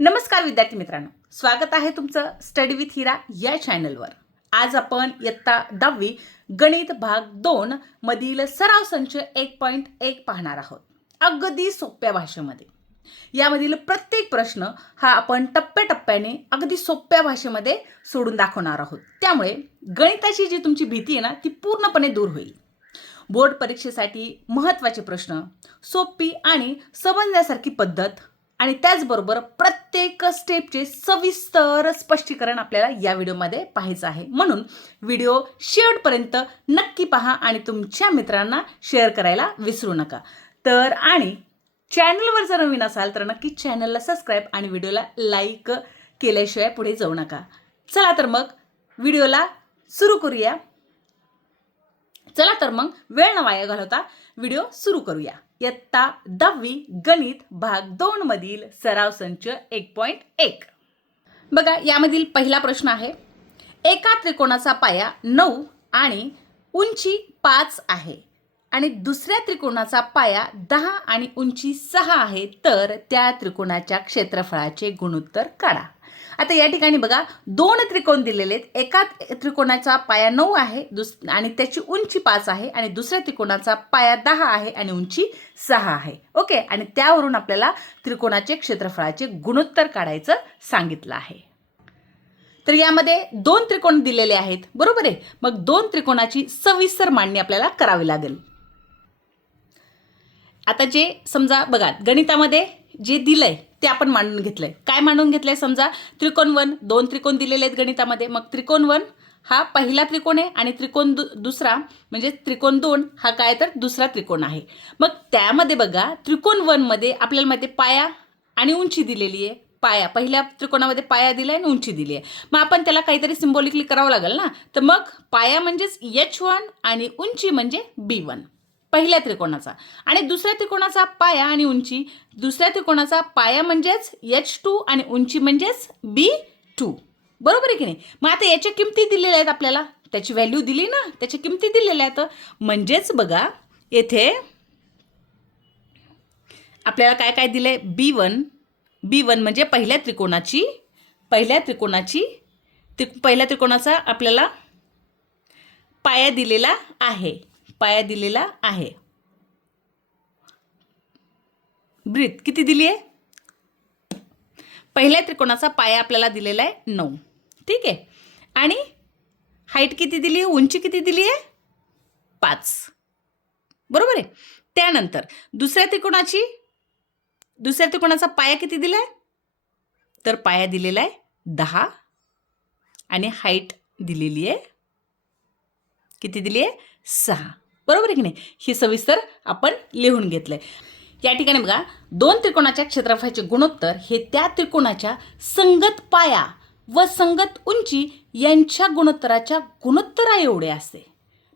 नमस्कार विद्यार्थी मित्रांनो, स्वागत आहे तुमचं स्टडी विथ हिरा या चॅनलवर। आज आपण इयत्ता 10वी गणित भाग 2 मधील सराव संच 1.1 पाहणार आहोत, अगदी सोप्या भाषेमध्ये। यामधील प्रत्येक प्रश्न हा आपण टप्प्याटप्प्याने अगदी सोप्या भाषेमध्ये सोडून दाखवणार आहोत। त्यामुळे गणिताची जी तुमची भीती आहे ना, ती पूर्णपणे दूर होईल। बोर्ड परीक्षेसाठी महत्त्वाचे प्रश्न, सोपी आणि समजण्यासारखी पद्धत आणि त्याचबरोबर प्रत्येक स्टेपचे सविस्तर स्पष्टीकरण आपल्याला या व्हिडिओमध्ये पाहायचं आहे। म्हणून व्हिडिओ शेवटपर्यंत नक्की पहा आणि तुमच्या मित्रांना शेअर करायला विसरू नका। तर आणि चॅनलवर जर नवीन असाल तर नक्की चॅनलला सबस्क्राईब आणि व्हिडिओला लाईक केल्याशिवाय पुढे जाऊ नका। चला तर मग व्हिडिओला सुरू करूया। चला तर मग वेळ न वाया घालवता व्हिडिओ सुरू करूया। इयत्ता 10वी गणित भाग 2 मधील सराव संच 1.1। बघा, यामधील पहिला प्रश्न आहे, एका त्रिकोणाचा पाया 9 आणि उंची 5 आहे आणि दुसऱ्या त्रिकोणाचा पाया 10 आणि उंची 6 आहे, तर त्या त्रिकोणाच्या क्षेत्रफळाचे गुणोत्तर काढा। आता या ठिकाणी बघा, दोन त्रिकोण दिलेले आहेत। एका त्रिकोणाचा पाया 9 आहे आणि त्याची उंची 5 आहे आणि दुसऱ्या त्रिकोणाचा पाया 10 आहे आणि उंची 6 आहे। ओके, आणि त्यावरून आपल्याला त्रिकोणाचे क्षेत्रफळाचे गुणोत्तर काढायचं सांगितलं आहे। तर यामध्ये दोन त्रिकोण दिलेले आहेत, बरोबर आहे। मग दोन त्रिकोणाची सविस्तर मांडणी आपल्याला करावी लागेल। आता जे समजा बघा, गणितामध्ये जे दिलंय ते आपण मांडून घेतलंय। काय मांडून घेतलंय? समजा त्रिकोण 1, दोन त्रिकोण दिलेले आहेत गणितामध्ये। मग त्रिकोण 1 हा पहिला त्रिकोण आहे आणि त्रिकोण दुसरा म्हणजे त्रिकोण 2 हा काय तर दुसरा त्रिकोण आहे। मग त्यामध्ये बघा, त्रिकोण 1 मध्ये आपल्याला माहिती आहे पाया आणि उंची दिलेली आहे। पाया पहिल्या त्रिकोणामध्ये पाया दिलाय आणि उंची दिली आहे। मग आपण त्याला काहीतरी सिम्बॉलिकली करावं लागेल ना। तर मग पाया म्हणजेच h1 आणि उंची म्हणजे b1 पहिल्या त्रिकोणाचा, आणि दुसऱ्या त्रिकोणाचा पाया आणि उंची, दुसऱ्या त्रिकोणाचा पाया म्हणजेच h2 आणि उंची म्हणजेच b2, बरोबर आहे की नाही। मग आता याच्या किमती दिलेल्या आहेत, आपल्याला त्याची व्हॅल्यू दिली ना, त्याच्या किमती दिलेल्या आहेत। म्हणजेच बघा, येथे आपल्याला काय काय दिलंय? b1 म्हणजे पहिल्या त्रिकोणाचा आपल्याला पाया दिलेला आहे। ब्रीथ किती दिली आहे? पहिल्या त्रिकोणाचा पाया आपल्याला दिलेला आहे 9, ठीक आहे। आणि हाईट किती दिली आहे? उंची किती दिली आहे? 5, बरोबर आहे। त्यानंतर दुसऱ्या त्रिकोणाचा पाया किती दिलाय? तर पाया दिलेला आहे 10 आणि हाईट दिलेली आहे किती दिली आहे? 6, बरोबर आहे की नाही। ही सविस्तर आपण लिहून घेतलंय। या ठिकाणी बघा, दोन त्रिकोणाच्या क्षेत्रफळाचे गुणोत्तर हे त्या त्रिकोणाच्या संगत पाया व संगत उंची यांच्या गुणोत्तराच्या गुणोत्तरा एवढे असते।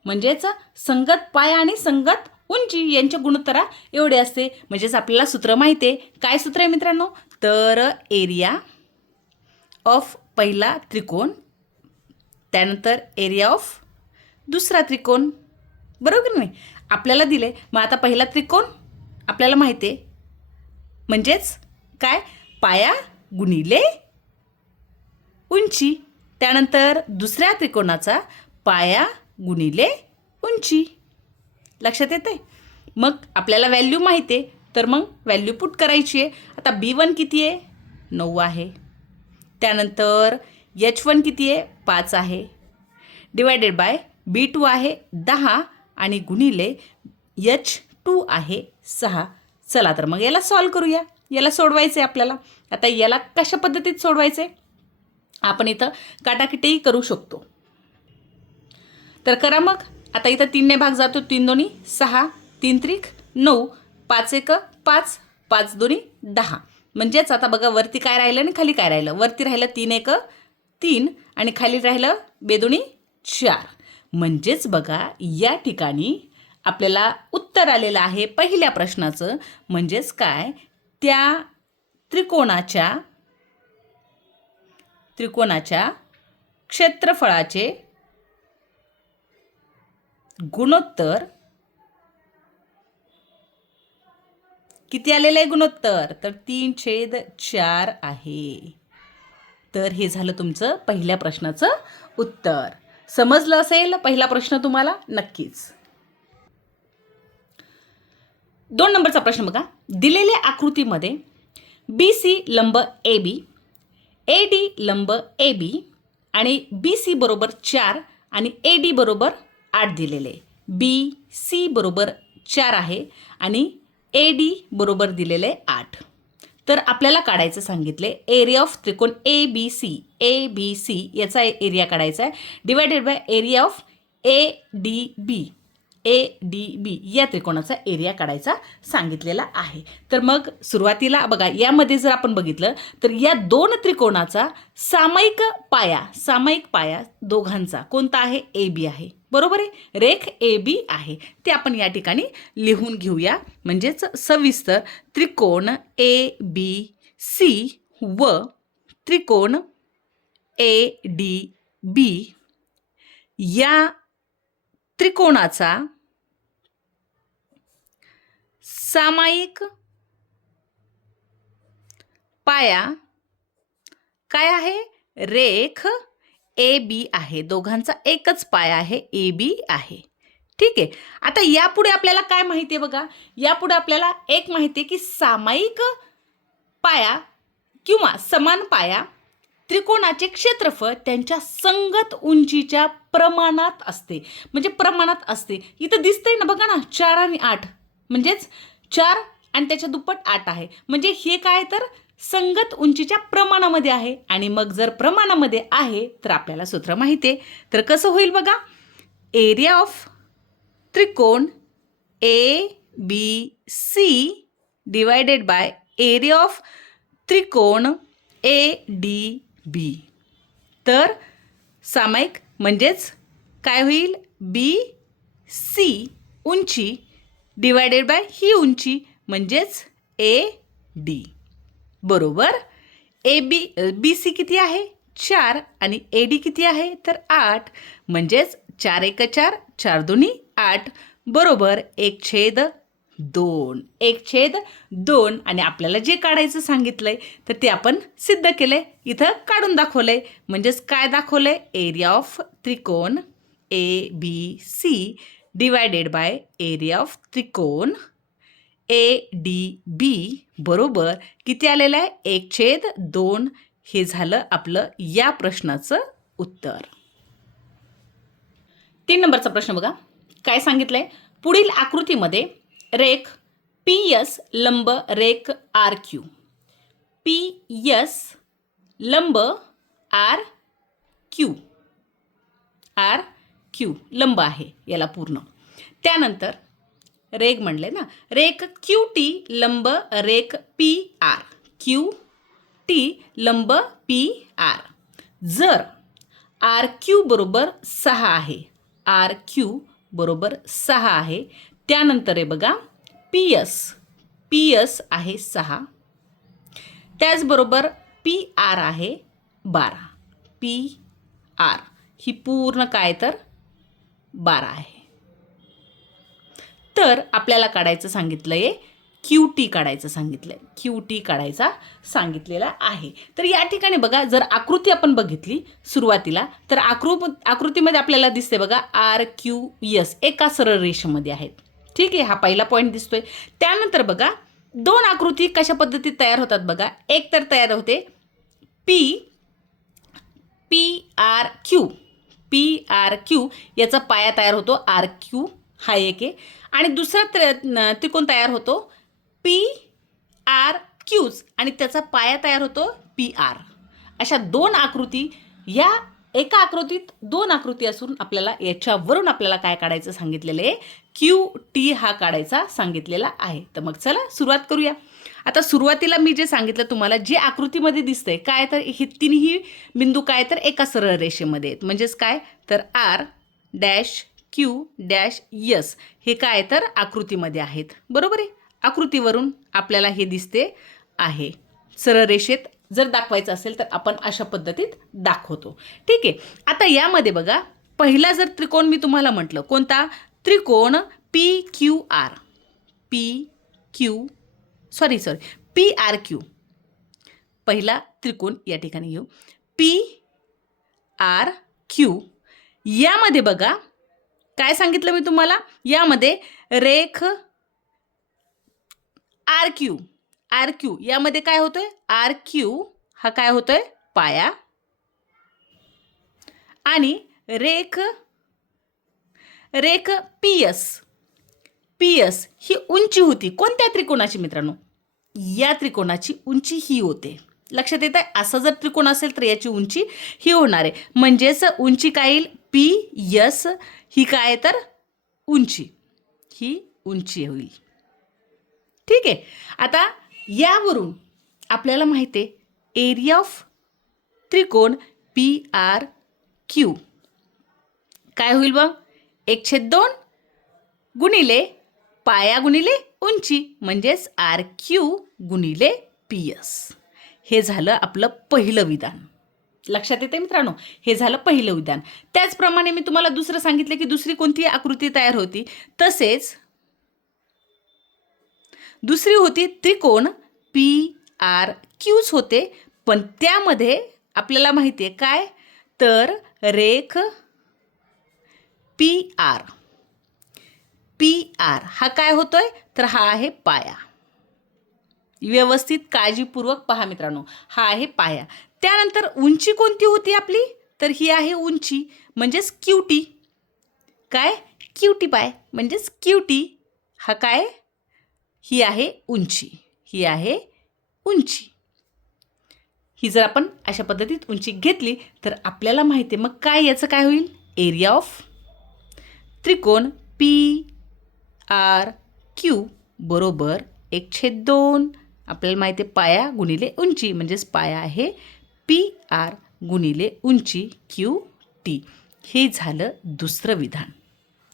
म्हणजेच संगत पाया आणि संगत उंची यांच्या गुणोत्तरा एवढे असते। म्हणजेच आपल्याला सूत्र माहिती आहे। काय सूत्र आहे मित्रांनो? तर एरिया ऑफ पहिला त्रिकोण, त्यानंतर एरिया ऑफ दुसरा त्रिकोण, बरोबर नाही आपल्याला दिले। मग आता पहिला त्रिकोण आपल्याला माहिती आहे, म्हणजेच काय? पाया गुणिले उंची। त्यानंतर दुसऱ्या त्रिकोणाचा पाया गुणिले उंची, लक्षात येते। मग आपल्याला व्हॅल्यू माहिती आहे, तर मग व्हॅल्यू पुट करायची आहे। आता b1 किती आहे? 9 आहे। त्यानंतर h1 किती आहे? 5 आहे, डिवायडेड बाय b2 आहे 10 आणि गुणिले h2 आहे 6। चला तर मग याला सॉल्व करूया। याला सोडवायचं आहे आपल्याला। आता याला कशा पद्धतीत सोडवायचं आहे? आपण इथं काटाकिटी करू शकतो, तर करा मग। आता इथं 3 ने भाग जातो, 3 दोन्ही 6, 3 त्रिक 9, 5 एक 5, 5 दोन्ही 10। म्हणजेच आता बघा, वरती काय राहिलं आणि खाली काय राहिलं? वरती राहिलं 3 एक 3 आणि खाली राहिलं बेदोणी 4। म्हणजेच बघा, या ठिकाणी आपल्याला उत्तर आलेलं आहे पहिल्या प्रश्नाचं। म्हणजेच काय? त्या त्रिकोणाच्या क्षेत्रफळाचे गुणोत्तर किती आलेलं आहे गुणोत्तर? तर 3/4 आहे. तर हे झालं तुमचं पहिल्या प्रश्नाचं उत्तर. समजलं असेल पहिला प्रश्न तुम्हाला? नक्कीच. 2 नंबरचा प्रश्न बघा. दिलेल्या आकृतीमध्ये BC लंब AB, AD लंब AB आणि BC बरोबर 4 आणि AD बरोबर 8 दिलेले. BC बरोबर 4 आहे आणि AD बरोबर दिलेले 8. तर आपल्याला काढायचं सांगितले एरिया ऑफ त्रिकोण ABC याचा एरिया काढायचा आहे divided by area of ADB या त्रिकोणाचा एरिया काढायचा सांगितलेला आहे. तर मग सुरुवातीला बघा, यामध्ये जर आपण बघितलं तर या दोन त्रिकोणाचा सामायिक पाया दोघांचा कोणता आहे? AB आहे. बरोबर आहे, रेख AB आहे. ते आपण या ठिकाणी लिहून घेऊया, म्हणजेच सविस्तर त्रिकोण ABC व त्रिकोण ADB या त्रिकोणाचा सामायिक पाया काय आहे? रेख AB आहे. दोघांचा एकच पाया आहे, AB आहे. ठीक आहे. आता यापुढे आपल्याला काय माहिती आहे बघा, यापुढे आपल्याला एक माहिती आहे की सामायिक पाया किंवा समान पाया त्रिकोणाचे क्षेत्रफळ त्यांच्या संगत उंचीच्या प्रमाणात असते. म्हणजे प्रमाणात असते. इथं दिसतंय ना बघा ना, 4 आणि 8 म्हणजेच 4 आणि त्याच्या दुप्पट 8 आहे. म्हणजे हे काय तर संगत उंचीच्या प्रमाणामध्ये आहे. आणि मग जर प्रमाणामध्ये आहे तर आपल्याला सूत्र माहिती आहे. तर कसं होईल बघा, एरिया ऑफ त्रिकोण ABC divided by area of त्रिकोण ADB. तर सामायिक म्हणजेच काय होईल? BC उंची डिवायडेड बाय ही उंची म्हणजेच AD बरोबर BC किती आहे? 4 आणि AD किती आहे? तर 8. म्हणजेच 4 × 4, 4 × 2 8 बरोबर 1/2. 1/2 आणि आपल्याला जे काढायचं सांगितलंय तर ते आपण सिद्ध केलंय, इथं काढून दाखवलंय. म्हणजेच काय दाखवलंय? एरिया ऑफ त्रिकोण ABC divided by area of त्रिकोण ADB बरोबर किती आलेलं आहे? 1/2. हे झालं आपलं या प्रश्नाचं उत्तर. 3 नंबरचा प्रश्न बघा, काय सांगितलंय? पुढील आकृतीमध्ये रेख PS लंब रेख RQ, PS लंब RQ लंब आहे याला पूर्ण. त्यानंतर रेख म्हणले ना, रेख QT लंब रेख PR, QT लंब PR. जर RQ बरोबर 6 आहे, RQ बरोबर 6 आहे. त्यानंतर आहे बघा PS आहे 6. त्याचबरोबर PR आहे 12. PR ही पूर्ण काय तर 12 आहे. तर आपल्याला काढायचं सांगितलंय QT काढायचं सांगितलंय, QT काढायचा सांगितलेला आहे. तर या ठिकाणी बघा, जर आकृती आपण बघितली सुरुवातीला तर आकृतीमध्ये आपल्याला दिसते बघा RQS एका सरळ रेषेमध्ये आहेत. ठीक आहे, हा पहिला पॉईंट दिसतोय. त्यानंतर बघा दोन आकृती कशा पद्धतीत तयार होतात बघा. एक तर तयार होते PRQ याचा पाया तयार होतो RQ हा एक आहे. आणि दुसरा त्रिकोण तयार होतो PRQs आणि त्याचा पाया तयार होतो PR. अशा दोन आकृती, या एका आकृतीत दोन आकृती असून आपल्याला याच्यावरून आपल्याला काय काढायचं सांगितलेलं आहे? QT हा काढायचा सांगितलेला आहे. तर मग चला सुरुवात करूया. आता सुरुवातीला मी जे सांगितलं तुम्हाला, जे आकृतीमध्ये दिसतंय काय तर हे तिन्ही बिंदू काय तर एका सरळ रेषेमध्ये आहेत. म्हणजेच काय तर R-Q-S हे काय तर आकृतीमध्ये आहेत. बरोबर आहे, आकृतीवरून आपल्याला हे दिसते आहे. सरळ रेषेत जर दाखवायचं असेल तर आपण अशा पद्धतीत दाखवतो. ठीक आहे. आता यामध्ये बघा, पहिला जर त्रिकोण मी तुम्हाला म्हटलं कोणता? त्रिकोण PQR पी आर क्यू, पहिला त्रिकोण या ठिकाणी घेऊ. पी आर क्यू यामध्ये बघा काय सांगितलं मी तुम्हाला, यामध्ये रेख आर क्यू यामध्ये काय होतोय, आर क्यू हा काय होतोय पाया, आणि रेख पी एस ही उंची होती कोणत्या त्रिकोणाची मित्रांनो, या त्रिकोणाची उंची ही होते. लक्षात येत आहे, असं जर त्रिकोण असेल तर याची उंची ही होणार आहे. म्हणजेच उंची काय येईल, पी एस ही काय तर उंची, ही उंची होईल. ठीक आहे. आता यावरून आपल्याला माहिती आहे एरिया ऑफ त्रिकोण पी आर क्यू काय होईल बघ, 1/2 गुणिले पाया गुणिले उंची म्हणजेच आर क्यू गुणिले पी एस. हे झालं आपलं पहिलं विधान. लक्षात येते मित्रांनो, हे झालं पहिलं विधान. त्याचप्रमाणे मी तुम्हाला दुसरं सांगितलं की दुसरी कोणती आकृती तयार होती, तसेच दुसरी होती त्रिकोण पी आर क्यूच होते, पण त्यामध्ये आपल्याला माहिती आहे काय तर रेख पी आर हा काय होतोय तर हा आहे पाया. व्यवस्थित काळजीपूर्वक पहा मित्रांनो, हा आहे पाया. त्यानंतर उंची कोणती होती आपली तर ही आहे उंची म्हणजेच क्यूटी. काय क्यूटी पाय म्हणजेच क्यूटी हा काय, ही आहे उंची, ही आहे उंची. ही जर आपण अशा पद्धतीत उंची घेतली तर आपल्याला माहिती आहे मग काय याचं काय होईल, एरिया ऑफ त्रिकोण पी आर क्यू बरोबर 1/2. आपल्याला माहिती आहे पाया गुणिले उंची म्हणजेच पाया आहे पी आर गुणिले उंची क्यू टी. हे झालं दुसरं विधान.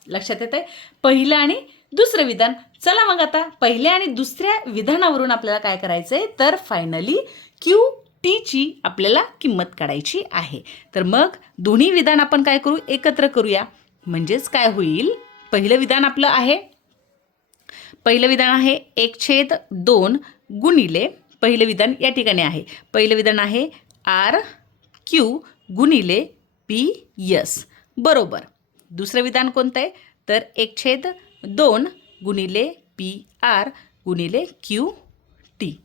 लक्षात येत आहे, पहिलं आणि दुसरं विधान. चला मग आता पहिल्या आणि दुसऱ्या विधानावरून आपल्याला काय करायचं आहे तर फायनली क्यू टीची आपल्याला किंमत काढायची आहे. तर मग दोन्ही विधान आपण काय करू, एकत्र करूया. म्हणजेच काय होईल, पहिलं विधान आपलं आहे, पहिलं विधान आहे 1/2 गुणिले, पहिलं विधान या ठिकाणी आहे, पहिलं विधान आहे आर क्यू गुणिले पी एस बरोबर. दुसरं विधान कोणतं आहे तर 1/2 गुणिले पी आर गुणिले क्यू टी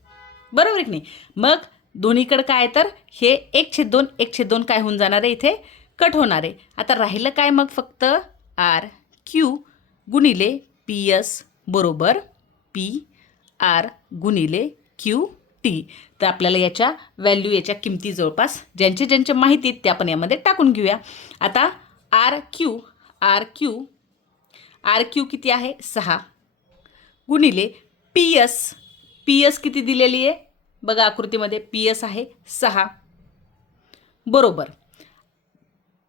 बरोबर की नाही. मग दोन्हीकडे काय तर हे 1/2 काय होऊन जाणार आहे, इथे कट होणार आहे. आता राहिलं काय मग फक्त आर क्यू गुणिले पी एस बरोबर पी आर गुणिले क्यू टी. तर आपल्याला याच्या व्हॅल्यू, याच्या किमती जवळपास ज्यांच्या माहिती आहेत त्या आपण यामध्ये टाकून घेऊया. आता आर क्यू किती आहे 6 गुणिले पी एस किती दिलेली आहे बघा आकृतीमध्ये, पी एस आहे 6 बरोबर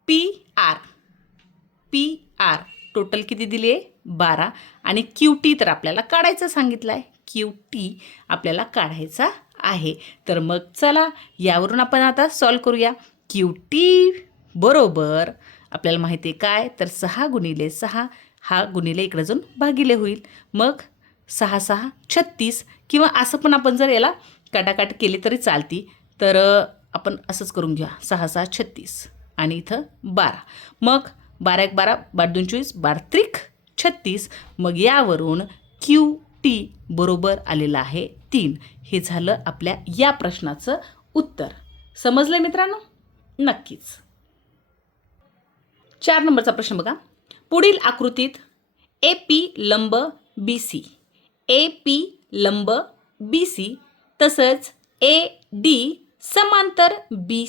पी आर टोटल किती दिली आहे 12, आणि क्यू टी तर आपल्याला काढायचं सांगितलं आहे, क्यू टी आपल्याला काढायचा आहे. तर मग चला यावरून आपण आता सॉल्व करूया. क्यू टी बरोबर आपल्याला माहिती आहे काय तर 6 गुणिले 6 हा गुणिले इकडे जाऊन भागिले होईल. मग 6 6 36, किंवा असं पण आपण जर याला काटाकाट केली तरी चालती. तर आपण असंच करून घेऊया, 6 6 36 आणि इथं 12. मग 12 1 12 12 2 24 12 त्रिक 36. मग यावरून क्यू टी बरोबर आलेलं आहे 3. हे झालं आपल्या या प्रश्नाचं उत्तर. समजलं मित्रांनो? नक्कीच. 4 नंबरचा प्रश्न बघा. पुढील आकृतीत ए पी लंब बी सी तसंच ए डी समांतर बी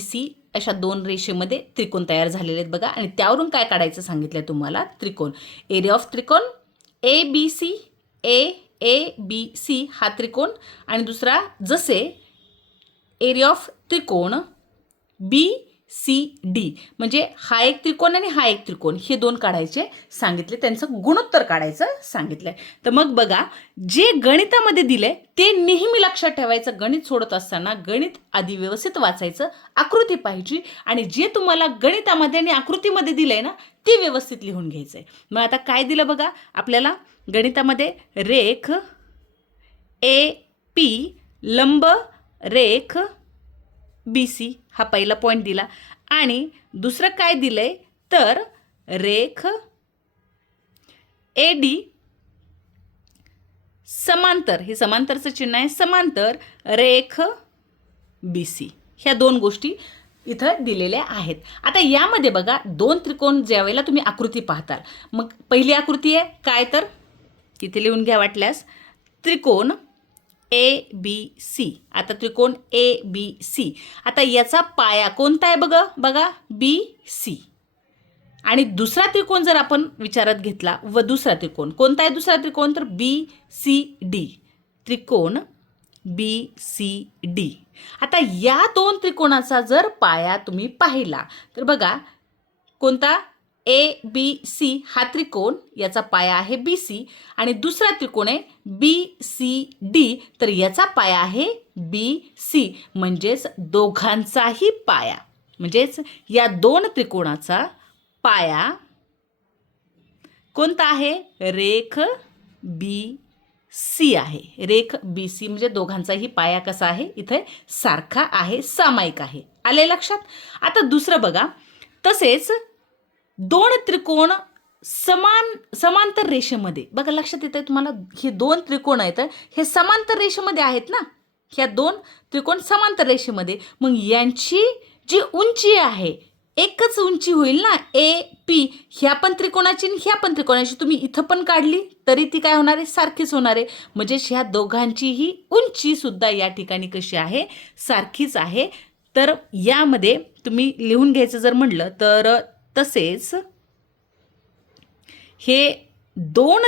सी अशा 2 रेषेमध्ये त्रिकोण तयार झालेले आहेत बघा. आणि त्यावरून काय काढायचं सांगितलं तुम्हाला, त्रिकोण. एरिया ऑफ त्रिकोण ए बी सी हा त्रिकोण, आणि दुसरा जसे एरिया ऑफ त्रिकोण बी डी म्हणजे हा एक त्रिकोण आणि हा एक त्रिकोण हे दोन काढायचे सांगितले, त्यांचं गुणोत्तर काढायचं सांगितलंय. तर मग बघा, जे गणितामध्ये दिलंय ते नेहमी लक्षात ठेवायचं. गणित सोडत असताना गणित आधी व्यवस्थित वाचायचं, आकृती पाहिजे आणि जे तुम्हाला गणितामध्ये आणि आकृतीमध्ये दिलंय ना ते व्यवस्थित लिहून घ्यायचंय. मग आता काय दिलं बघा आपल्याला गणितामध्ये, रेख AP लंब रेख BC हा पहिला पॉईंट दिला आणि दुसरं काय दिलंय तर रेख AD समांतर, हे समांतरचं चिन्ह आहे, समांतर रेख BC. ह्या दोन गोष्टी इथं दिलेल्या आहेत. आता यामध्ये बघा दोन त्रिकोण ज्यावेळेला तुम्ही आकृती पाहताल, मग पहिली आकृती आहे काय तर तिथे लिहून घ्या वाटल्यास, त्रिकोण ABC. आता त्रिकोण ABC, आता याचा पाया कोणता आहे बघा BC. आणि दुसरा त्रिकोण जर आपण विचारात घेतला व दुसरा त्रिकोण कोणता आहे, दुसरा त्रिकोण तर BCD, त्रिकोण BCD. आता या दोन त्रिकोणाचा जर पाया तुम्ही पाहिला तर बघा कोणता, ABC हा त्रिकोण, याचा पाया आहे BC आणि दुसरा त्रिकोण आहे BCD, तर याचा पाया आहे BC. म्हणजेच दोघांचाही पाया, म्हणजेच या दोन त्रिकोणाचा पाया कोणता आहे, रेख BC आहे. रेख BC म्हणजे दोघांचाही पाया कसा आहे, इथे सारखा आहे, सामायिक आहे. आले लक्षात. आता दुसरं बघा, तसेच दोन त्रिकोण समांतर रेषेमध्ये, बघा लक्षात येतं तुम्हाला, हे दोन त्रिकोण आहेत हे समांतर रेषेमध्ये आहेत ना, ह्या दोन त्रिकोण समांतर रेषेमध्ये, मग यांची जी उंची आहे एकच उंची होईल ना, AP. ह्या पण त्रिकोणाची आणि ह्या पण त्रिकोणाची तुम्ही इथं पण काढली तरी ती काय होणार आहे, सारखीच होणार आहे. म्हणजे ह्या दोघांचीही उंची सुद्धा या ठिकाणी कशी आहे, सारखीच आहे. तर यामध्ये तुम्ही लिहून घ्यायचं जर म्हटलं तर, तसेच हे दोन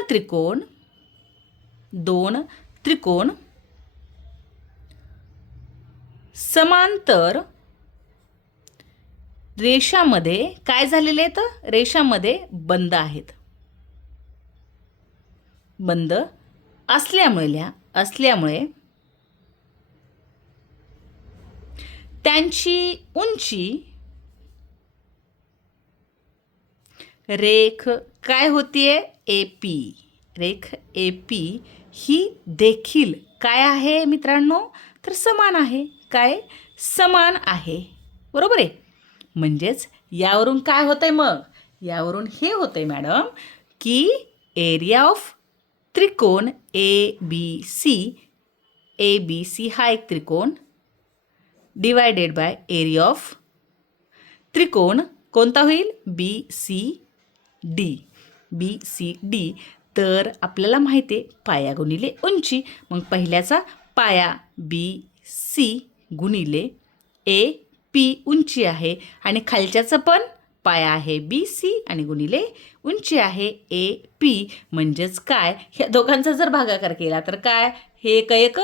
त्रिकोण समांतर रेषामध्ये काय झालेले आहेत, रेषामध्ये बंद आहेत. बंद असल्यामुळे त्यांची उंची रेख काय होतीये, AP. रेख AP ही देखील काय आहे मित्रांनो, तर समान आहे. काय, समान आहे, बरोबर आहे. म्हणजेच यावरून काय होतंय, मग यावरून हे होतंय मॅडम की एरिया ऑफ त्रिकोण ABC हा एक त्रिकोण डिवायडेड बाय एरिया ऑफ त्रिकोण कोणता होईल, BCD. तर आपल्याला माहिती आहे पाया गुणिले उंची, मग पहिल्याचा पाया BC गुणिले AP उंची आहे आणि खालच्याचं पण पाया आहे BC आणि गुणिले उंची आहे AP. म्हणजेच काय, ह्या दोघांचा जर भागाकार केला तर काय, हे एक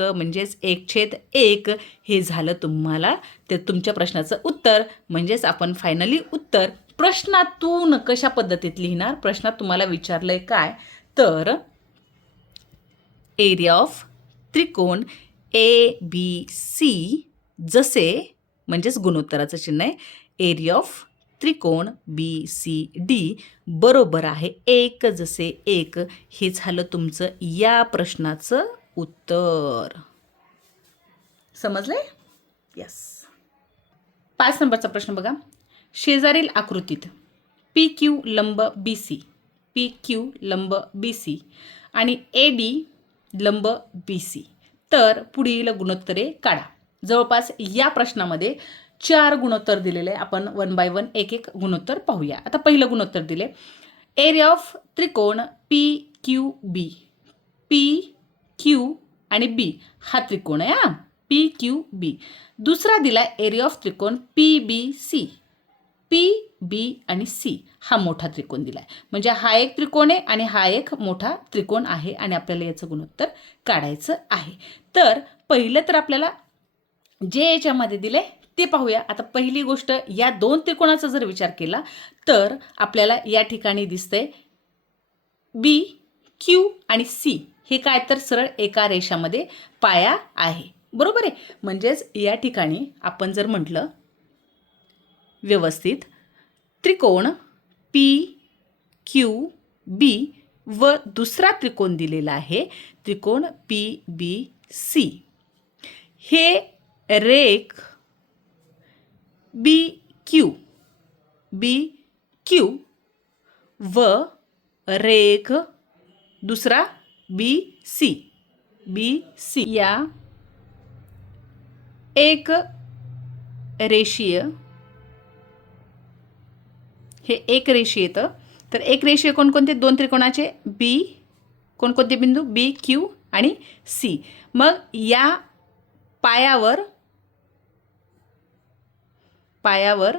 म्हणजेच 1/1 हे झालं तुम्हाला ते तुमच्या प्रश्नाचं उत्तर. म्हणजेच आपण फायनली उत्तर प्रश्नातून कशा पद्धतीत लिहिणार, प्रश्नात तुम्हाला विचारलंय काय तर एरिया ऑफ त्रिकोण ABC जसे, म्हणजेच गुणोत्तराचं चिन्ह आहे, एरिया ऑफ त्रिकोण BCD बरोबर आहे 1/1. हे झालं तुमचं या प्रश्नाचं उत्तर. समजलंय? यस. 5 नंबरचा प्रश्न बघा. शेजारील आकृतीत PQ लंब BC आणि AD लंब BC, तर पुढील गुणोत्तरे काढा. जवळपास या प्रश्नामध्ये 4 गुणोत्तर दिलेले आहे. आपण 1 बाय 1 एक गुणोत्तर पाहूया. आता पहिलं गुणोत्तर दिले, एरिया ऑफ त्रिकोण PQB. PQ आणि B हा त्रिकोण आहे हा, PQB. दुसरा दिला एरिया ऑफ त्रिकोण PBC. PB आणि C हा मोठा त्रिकोण दिला आहे. म्हणजे हा एक त्रिकोण आहे आणि हा एक मोठा त्रिकोण आहे आणि आपल्याला याचं गुणोत्तर काढायचं आहे. तर पहिलं तर आपल्याला जे याच्यामध्ये दिले ते पाहूया. आता पहिली गोष्ट, या दोन त्रिकोणाचा जर विचार केला तर आपल्याला या ठिकाणी दिसतंय बी, क्यू आणि सी हे काय तर सरळ एका रेषामध्ये पाया आहे. बरोबर आहे. म्हणजेच या ठिकाणी आपण जर म्हटलं व्यवस्थित, त्रिकोण पी क्यू बी व दुसरा त्रिकोण दिलेला आहे त्रिकोण पी बी सी, हे रेख बी क्यू व रेख दुसरा बी सी या एक रेषीय, हे एक रेषीय येतं. तर एक रेषीय कोणकोणते? दोन त्रिकोणाचे बी, कोणकोणते बिंदू? बी क्यू आणि सी. मग या पायावर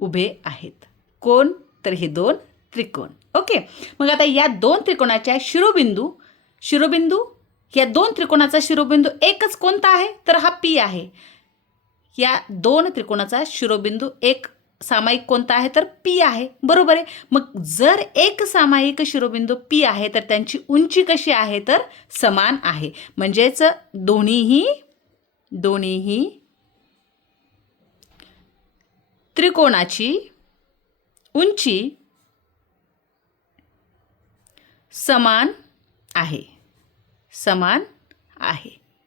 उभे आहेत कोण? तर हे दोन त्रिकोण. ओके. मग आता या दोन त्रिकोणाच्या शिरोबिंदू या दोन त्रिकोणाचा शिरोबिंदू एकच कोणता आहे? तर हा पी आहे. या दोन त्रिकोणाचा शिरोबिंदू एक सामायिक कोणता आहे? तर पी आहे. बरोबर आहे. मग जर एक सामायिक शिरोबिंदू पी आहे तर त्यांची उंची कशी आहे? तर समान आहे. म्हणजेच दोन्हीही त्रिकोणाची उंची समान आहे.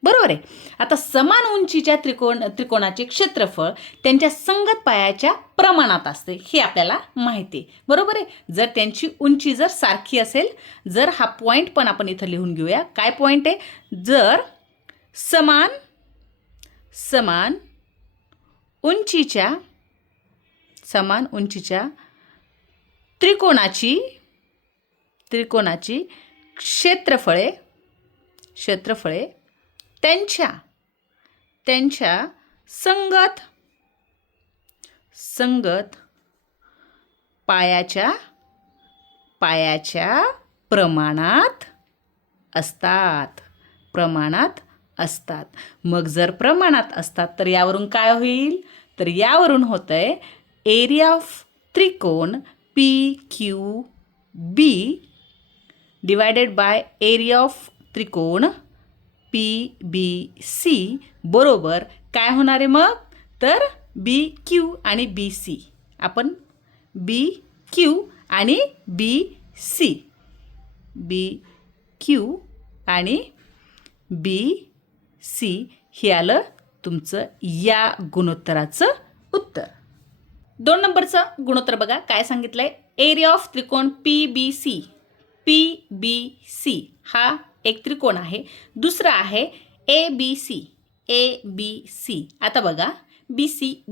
बरोबर आहे. आता समान उंचीच्या त्रिकोणाचे क्षेत्रफळ त्यांच्या संगत पायाच्या प्रमाणात असते, हे आपल्याला माहिती आहे. बरोबर आहे. जर त्यांची उंची जर सारखी असेल, जर हा पॉईंट पण आपण इथं लिहून घेऊया. काय पॉईंट आहे? जर समान उंचीच्या त्रिकोणाची क्षेत्रफळे त्यांच्या संगत पायाच्या प्रमाणात असतात. मग जर प्रमाणात असतात तर यावरून काय होईल? तर यावरून होतंय एरिया ऑफ त्रिकोण P Q B divided by area of त्रिकोण पी बी सी बरोबर काय होणार आहे मग? तर बी क्यू आणि बी सी. आपण बी क्यू आणि बी क्यू आणि बी सी हे आलं तुमचं या गुणोत्तराचं उत्तर. 2 नंबरचं गुणोत्तर बघा काय सांगितलंय. एरिया ऑफ त्रिकोण पी बी सी हा एक त्रिकोण आहे. दुसरा आहे ए बी सी. आता बघा बी सी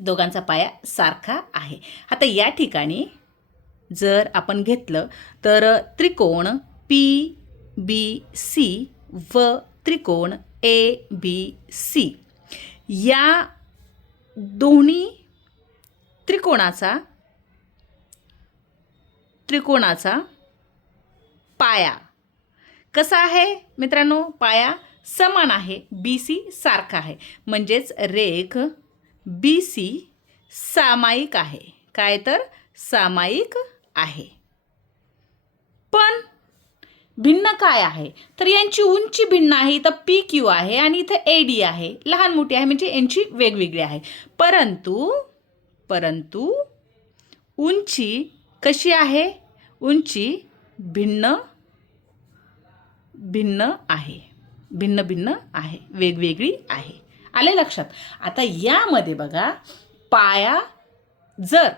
दोघांचा पाया सारखा आहे. आता या ठिकाणी जर आपण घेतलं तर त्रिकोण पी बी सी व त्रिकोण ए बी सी या दोन्ही त्रिकोणाचा पाया कसा आहे मित्रांनो? पाया समान आहे. बी सी सारखा आहे. म्हणजेच रेख बी सी सामायिक आहे. काय तर सामायिक आहे. पण भिन्न काय आहे? तर यांची उंची भिन्न आहे. इथं पी क्यू आहे आणि इथं ए डी आहे. लहान मोठी आहे म्हणजे यांची वेगवेगळी आहे. परंतु उंची कशी आहे? उंची भिन्न आहे. वेगवेगळी आहे. आले लक्षात? आता यामध्ये बघा पाया जर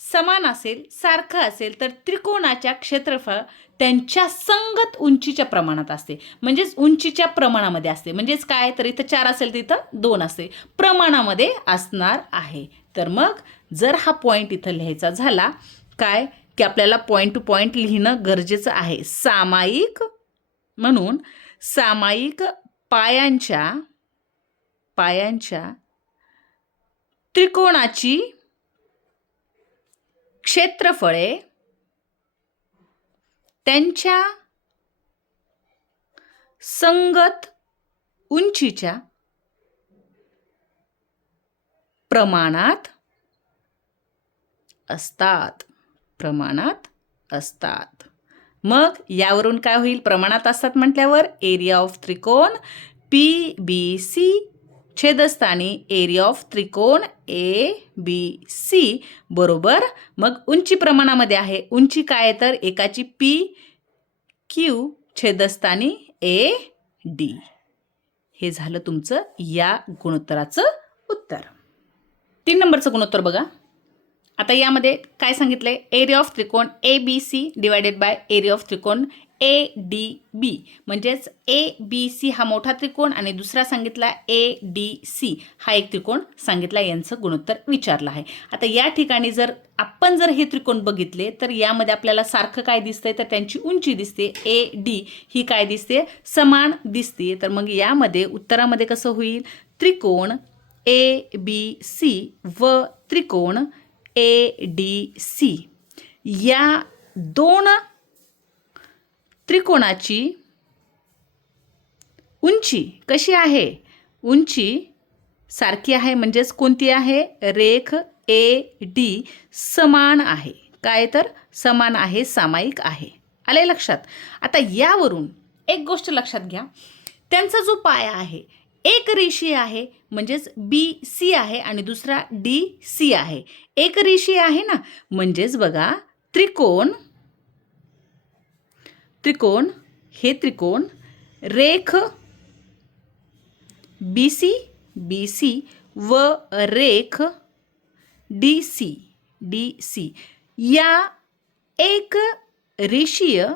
समान असेल, सारखं असेल तर त्रिकोणाच्या क्षेत्रफळ त्यांच्या संगत उंचीच्या प्रमाणात असते. म्हणजेच उंचीच्या प्रमाणामध्ये असते. म्हणजेच काय? तर इथं 4 असेल तर इथं 2 असते. प्रमाणामध्ये असणार आहे. तर मग जर हा पॉईंट इथं लिहायचा झाला काय की आपल्याला पॉईंट टू पॉईंट लिहिणं गरजेचं आहे. सामायिक म्हणून सामायिक पायांच्या त्रिकोणाची क्षेत्रफळे त्यांच्या संगत उंचीच्या प्रमाणात असतात. प्रमाणात असतात. मग यावरून काय होईल? प्रमाणात असतात म्हटल्यावर एरिया ऑफ त्रिकोण PBC छेदस्थानी एरिया ऑफ त्रिकोण ABC बरोबर. मग उंची प्रमाणामध्ये आहे. उंची काय आहे तर एकाची PQ छेदस्थानी AD. हे झालं तुमचं या गुणोत्तराचं उत्तर. 3 नंबरचं गुणोत्तर बघा. आता यामध्ये काय सांगितलंय? एरिया ऑफ त्रिकोण ABC divided by area of त्रिकोण ADB. म्हणजेच ABC हा मोठा त्रिकोण आणि दुसरा सांगितला ADC हा एक त्रिकोण सांगितला. यांचं गुणोत्तर विचारलं आहे. आता या ठिकाणी जर आपण हे त्रिकोण बघितले तर यामध्ये आपल्याला सारखं काय दिसतंय तर त्यांची उंची दिसते. AD ही काय दिसते? समान दिसते. तर मग यामध्ये उत्तरामध्ये कसं होईल? त्रिकोण ABC व त्रिकोण ADC या दोन त्रिकोणाची उंची कशी आहे? उंची सारखी आहे. म्हणजेच कोणती आहे? रेख AD समान आहे. काय तर समान आहे, सामायिक आहे. आले लक्षात? आता यावरून एक गोष्ट लक्षात घ्या. त्यांचा जो पाया आहे एक रेषीय आहे. म्हणजेच BC आहे आणि दुसरा DC आहे. एक रेषीय आहे ना. म्हणजेच बघा त्रिकोण हे त्रिकोण रेख BC व रेख DC या एक रेषीय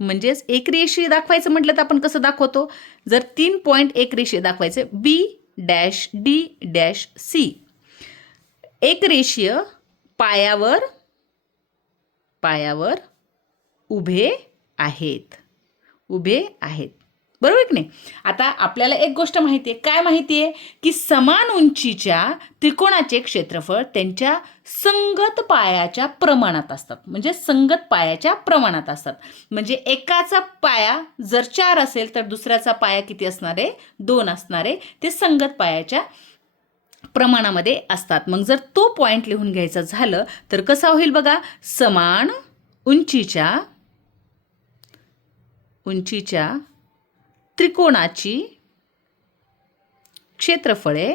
म्हणजेच एक रेषीय दाखवायचं म्हटलं तर आपण कसं दाखवतो? जर 3 पॉईंट एक रेषीय दाखवायचे B-D-C एक रेषीय पायावर उभे आहेत. बरोबर की नाही? आता आपल्याला एक गोष्ट माहिती आहे. काय माहिती आहे? की समान उंचीच्या त्रिकोणाचे क्षेत्रफळ त्यांच्या संगत पायाच्या प्रमाणात असतात. म्हणजे संगत पायाच्या प्रमाणात असतात. म्हणजे एकाचा पाया जर 4 असेल तर दुसऱ्याचा पाया किती असणार आहे? 2 असणार आहे. ते संगत पायाच्या प्रमाणामध्ये असतात. मग जर तो पॉइंट लिहून घ्यायचा झालं तर कसा होईल बघा? समान उंचीच्या त्रिकोणाची क्षेत्रफळे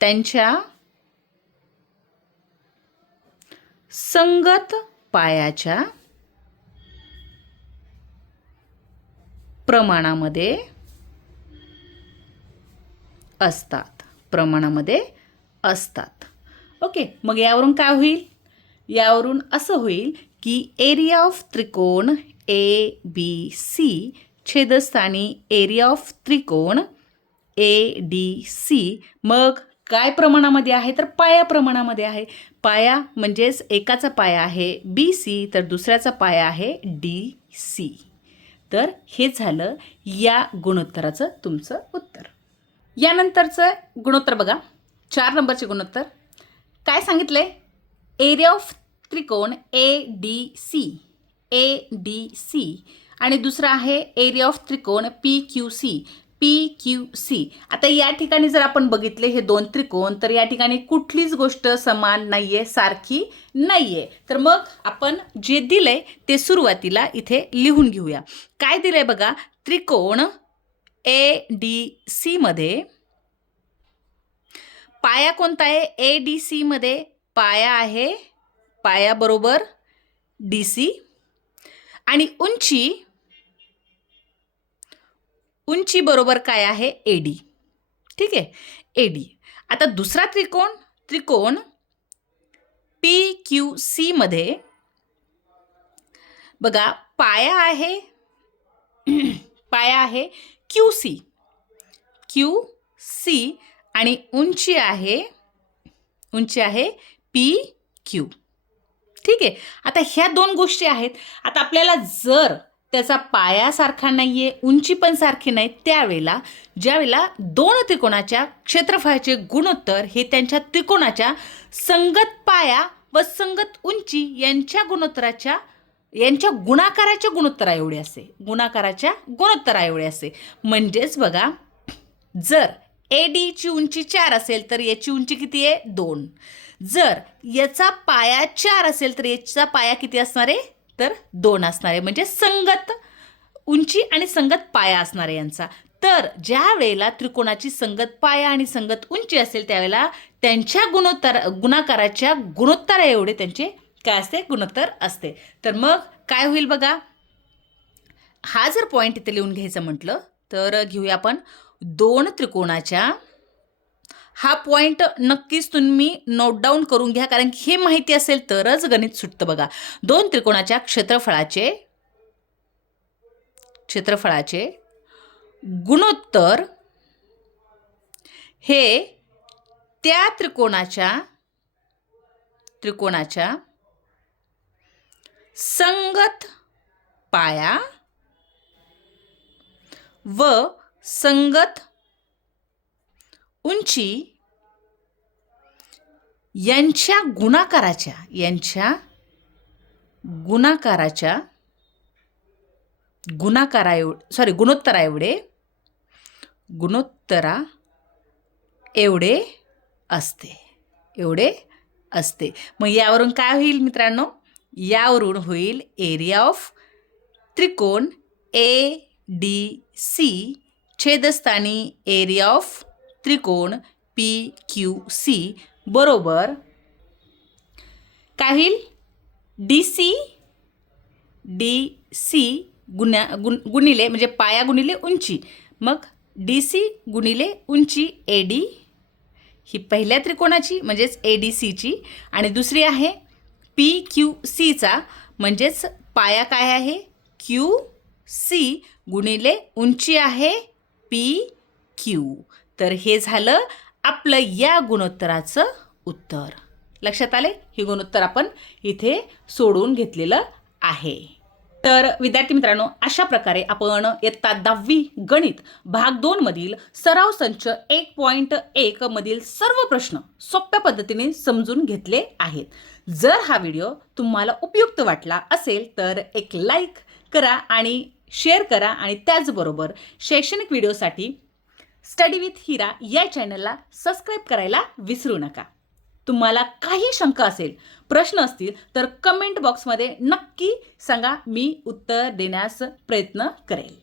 त्यांच्या संगत पायाच्या प्रमाणामध्ये असतात. ओके. मग यावरून काय होईल? यावरून असं होईल की एरिया ऑफ त्रिकोण ABC छेदस्थानी एरिया ऑफ त्रिकोण ADC मग काय प्रमाणामध्ये आहे तर पाया प्रमाणामध्ये आहे. पाया म्हणजेच एकाचा पाया आहे BC तर दुसऱ्याचा पाया आहे DC. तर हे झालं या गुणोत्तराचं तुमचं उत्तर. यानंतरचं गुणोत्तर बघा. 4 नंबरचे गुणोत्तर काय सांगितलंय? एरिया ऑफ त्रिकोण ADC आणि दुसरा आहे एरिया ऑफ त्रिकोण PQC. आता या ठिकाणी जर आपण बघितले हे 2 त्रिकोण तर या ठिकाणी कुठलीच गोष्ट समान नाहीये, सारखी नाहीये. तर मग आपण जे दिलंय ते सुरुवातीला इथे लिहून घेऊया. काय दिलंय बघा? त्रिकोण ADC मध्ये पाया कोणता आहे? ADC मध्ये पाया आहे पाया बरोबर DC आणि उंची बरोबर काय आहे? AD. ठीक आहे, AD. आता दुसरा त्रिकोण PQC मध्ये बघा पाया आहे QC आणि उंची आहे PQ. ठीक आहे. आता ह्या 2 गोष्टी आहेत. आता आपल्याला जर त्याचा पाया सारखा नाहीये, उंची पण सारखी नाही, त्यावेळेला ज्यावेळेला 2 त्रिकोणाच्या क्षेत्रफळाचे गुणोत्तर हे त्यांच्या त्रिकोणाच्या संगत पाया व संगत उंची यांच्या गुणाकाराच्या गुणोत्तरा एवढे असे. म्हणजेच बघा जर AD ची उंची 4 असेल तर याची उंची किती आहे 2. जर याचा पाया 4 असेल तर याचा पाया किती असणार आहे तर 2 असणार आहे. म्हणजे संगत उंची आणि संगत पाया असणार आहे यांचा. तर ज्या वेळेला त्रिकोणाची संगत पाया आणि संगत उंची असेल त्यावेळेला त्यांच्या गुणाकाराच्या गुणोत्तर एवढे त्यांचे काय असते गुणोत्तर असते. तर मग काय होईल बघा, हा जर पॉईंट इथे लिहून घ्यायचं म्हटलं तर घेऊया आपण 2 त्रिकोणाच्या, हा पॉईंट नक्कीच तुम्ही नोट डाऊन करून घ्या कारण हे माहिती असेल तरच गणित सुटतं बघा. 2 त्रिकोणाच्या क्षेत्रफळाचे गुणोत्तर हे त्या त्रिकोणाच्या संगत पाया व संगत उंची यांच्या गुणोत्तरा एवढे असते. मग यावरून काय होईल मित्रांनो, यावरून होईल एरिया ऑफ त्रिकोण ADC छेदस्थानी एरिया ऑफ त्रिकोण PQC बरोबर काय होईल DC गुणिले म्हणजे पाया गुणिले उंची. मग DC गुणिले उंची AD ही पहिल्या त्रिकोणाची म्हणजेच ADCची आणि दुसरी आहे PQCचा म्हणजेच पाया काय आहे QC गुणिले उंची आहे PQ. तर हे झालं आपलं या गुणोत्तराचं उत्तर. लक्षात आले, हे गुणोत्तर आपण इथे सोडून घेतलेलं आहे. तर विद्यार्थी मित्रांनो, अशा प्रकारे आपण इयत्ता 10वी गणित भाग 2 मधील सराव संच 1.1 मधील सर्व प्रश्न सोप्या पद्धतीने समजून घेतले आहेत. जर हा व्हिडिओ तुम्हाला उपयुक्त वाटला असेल तर एक लाईक करा आणि शेअर करा आणि त्याचबरोबर शैक्षणिक व्हिडिओसाठी स्टडी विथ हिरा या चॅनलला सबस्क्राईब करायला विसरू नका. तुम्हाला काही शंका असेल, प्रश्न असतील तर कमेंट बॉक्समध्ये नक्की सांगा, मी उत्तर देण्यास प्रयत्न करेल.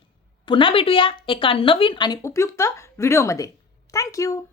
पुन्हा भेटूया एका नवीन आणि उपयुक्त व्हिडिओमध्ये. थँक्यू.